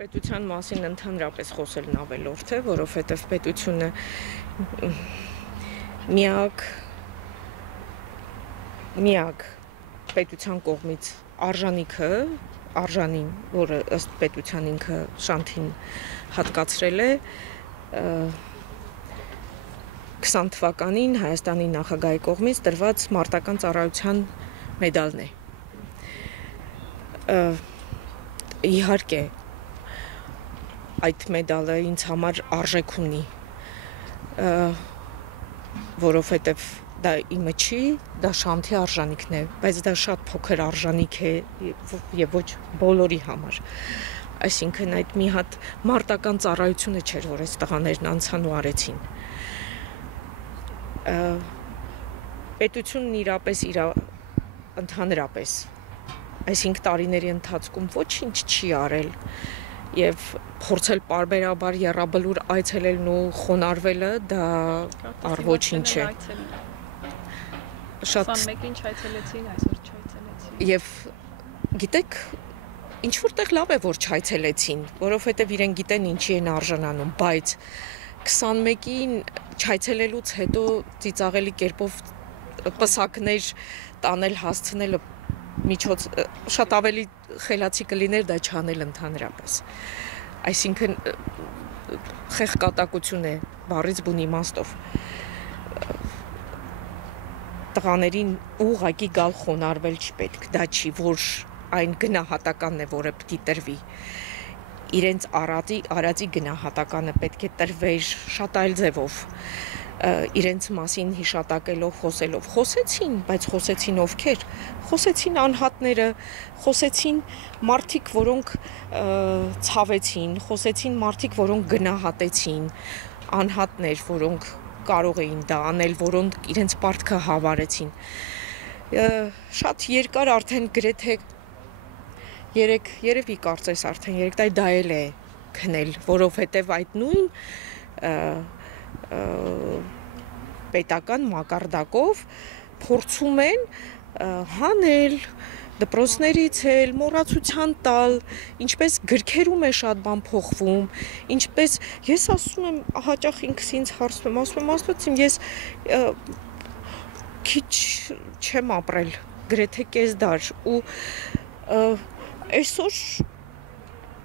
Պետության մասին ընդհանրապես խոսելն ավելորդ է, որովհետև պետությունը միակ պետության կողմից արժանին, որը ըստ պետության ինքը Շանթին հատկացրել է 20 թվականին Հայաստանի նախագահի կողմից տրված մարտական ծառայության մեդալն է։ Իհարկե այդ մեդալը ինձ համար արժեք ունի, որովհետև դա իմը չի, դա Շանթի արժանիքն է, բայց դա շատ փոքր արժանիք է եւ ոչ բոլորի համար։ Այսինքն այդ մի հատ մարտական ծառայությունը չէր, որ այս տղաներն անցան ու արեցին։ Պետությունն ընդհանրապես, այսինքն տարիների ընթացքում ոչինչ չի արել եւ փորձել պարբերաբար եռաբլուր այցելելն ու խոնարհվելը դա ոչինչ է։ Շատ մեկին չայցելեցին, այսօր չայցելեցին։ Եվ գիտեք, ինչ որտեղ լավ է որ չայցելեցին, որովհետեւ իրեն գիտեն ինչի են արժանանում, բայց 21-ին չայցելելուց հետո ծիծաղելի կերպով պսակներ տանել հասցնելը միջոց շատ ավելի խելացի կլիներ դա չանել ընդհանրապես։ Այսինքն խեղկատակություն է բառից բուն իմաստով։ Տղաներին ուղղակի գալ խոնարհվել չպետք, դա չի, որ այն գնահատականն է, որը պետք է տրվի։ Իրենց արածի գնահատականը պետք է տրվեր շատ այլ ձևով, իրենց մասին հիշատակելով, խոսելով։ Խոսեցին, բայց խոսեցին ովքեր։ Խոսեցին անհատները, խոսեցին մարդիկ, որոնք ցավեցին, խոսեցին մարդիկ, որոնք գնահատեցին, անհատներ, որոնք կարող էին դա անել, որոնք իրենց պարտքը հավարեցին։ Շատ երկար արդեն գրեթե երևի կարծես արդեն 3 տարի դա էլ է քնել, որովհետև այդ նույն պետական մակարդակով փորձում են հանել դպրոցներից էլ մոռացության տալ, ինչպես գրքերում է շատ բան փոխվում, ինչպես ես ասում եմ, հաճախ ինքս ինձ հարցնում եմ, ասում ես քիչ չեմ ապրել, գրեթե կես դար ու այսօր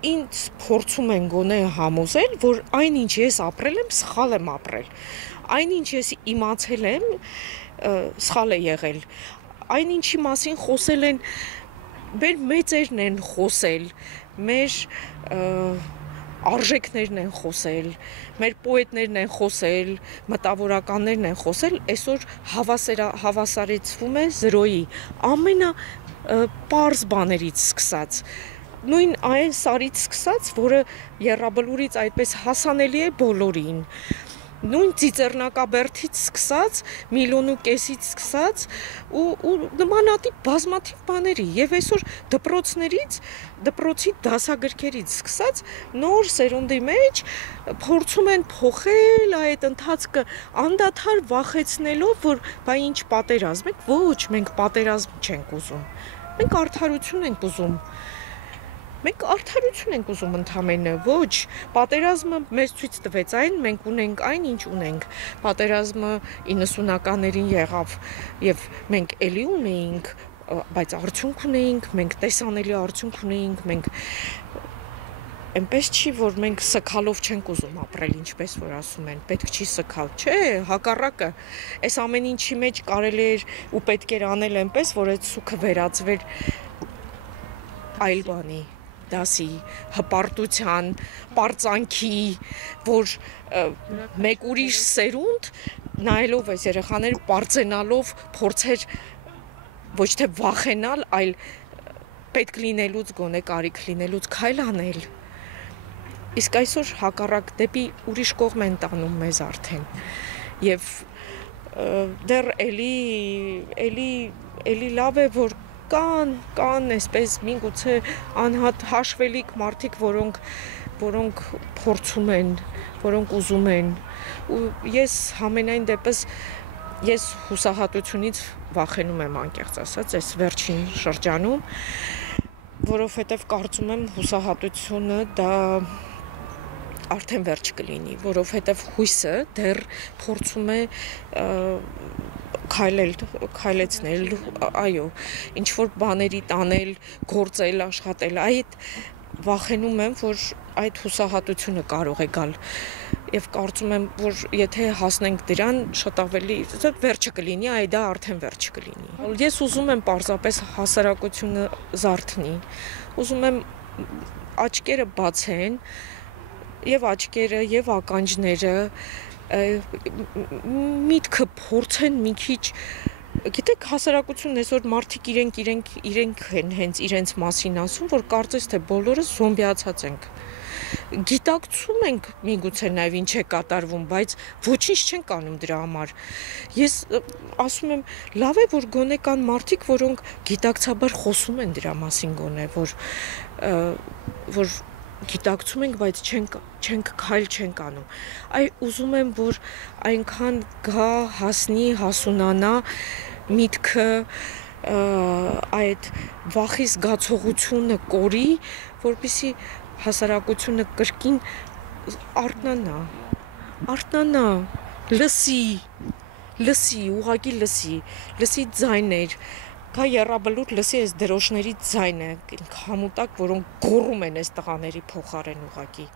ինձ փորձում են գոնե համոզել, որ այնինչ ես ապրել եմ, սխալ եմ ապրել, այնինչ ես իմացել եմ, սխալ է եղել, այնինչի մասին խոսել են, մեր մեծերն են խոսել, մեր արժեքներն են խոսել, մեր պոետներն են խոսել, մտավորականներն են խոսել, այսօր հավասարեցվում է զրոյի, ամենապարզ բաներից սկսած, նույն այն սարից սկսած, որը եռաբլուրից այդպես հասանելի է բոլորին, նույն ծիծեռնակաբերդից սկսած, 1,5 միլիոնից սկսած ու նմանատիպ բազմաթիվ բաների եւ այսօր դպրոցի դասագրքերից սկսած նոր սերունդի մեջ փորձում են փոխել այդ ընթացքը անդադար վախեցնելով, որ բայ ինչ պատերազմ եք, ոչ, մենք պատերազմ չենք ուզում, մենք արդարություն ենք ուզում։ Մենք արդարություն ենք ուզում ընդամենը, ոչ, պատերազմը մեզ ցույց տվեց այն, մենք ունենք այն, ինչ ունենք, պատերազմը 90-ականներին եղավ եւ մենք էլի ունեինք, բայց արդյունք ունեինք, մենք տեսանելի արդյունք ունեինք, մենք այնպես չի, որ մենք սքալով չենք ուզում ապրել, ինչպես որ ասում են, պետք չի սքալ, չէ, հակառակը, այս ամեն ինչի մեջ կարելի էր ու պետք էր անել այնպես, որ այդ սուքը վերածվեր այլ բանի դասի, հպարտության, պարծանքի, որ մեկ ուրիշ սերունդ նայելով այս երեխաները պարծենալով փորձեր ոչ թե վախենալ, այլ պետք լինելուց գոնե կարիք լինելուց քայլ անել։ Իսկ այսօր հակառակ դեպի ուրիշ կողմ են տանում մեզ արդեն։ Եվ դեռ էլի լավ է, որ կան այսպես միգուցե անհատ հաշվելիք մարդիկ, որոնք փորձում են, որոնք ուզում են ու ես համենայն դեպս ես հուսահատությունից վախենում եմ անկեղծ ասած այս վերջին շրջանում որովհետև կարծում եմ հուսահատությունը դա արդեն վերջ կլինի, որովհետև հույսը դեռ փորձում է քայլեցնել, այո, ինչ որ բաների տանել, գործել, աշխատել, այդ վախենում եմ, որ այդ հուսահատությունը կարող է գալ եւ կարծում եմ, որ եթե հասնենք դրան, շատ ավելի վերջը կլինի, այ դա արդեն վերջ կլինի։ Ես ուզում եմ պարզապես հասարակությունը զարթնի, ուզում եմ աչքերը բացեն, եւ աչքերը, եւ ականջները, միտքը փորձեն մի քիչ, գիտեք, հասարակությունն այսօր մարդիկ իրենք են հենց իրենց մասին ասում, որ կարծես թե բոլորը զոմբիացած ենք։ Գիտակցում ենք միգուցե նաև ինչ է կատարվում, բայց ոչինչ չենք անում դրա համար։ Ես ասում եմ, լավ է, որ գոնե կան մարդիկ, որոնք գիտակցաբար խոսում են դրա մասին գոնե, որ գիտակցում ենք, բայց չենք քայլ չենք անում։ Այ ուզում եմ, որ այնքան գա, հասնի, հասունանա միտքը այդ վախի զգացողությունը կորի, որպեսզի հասարակությունը կրկին արթնանա, լսի, ուղղակի լսի ձայներ, գա եռաբլուր լսի այս դրոշների ձայնը, համուտակ, որոնք գոռում են այս տղաների փոխարեն ուղղակի։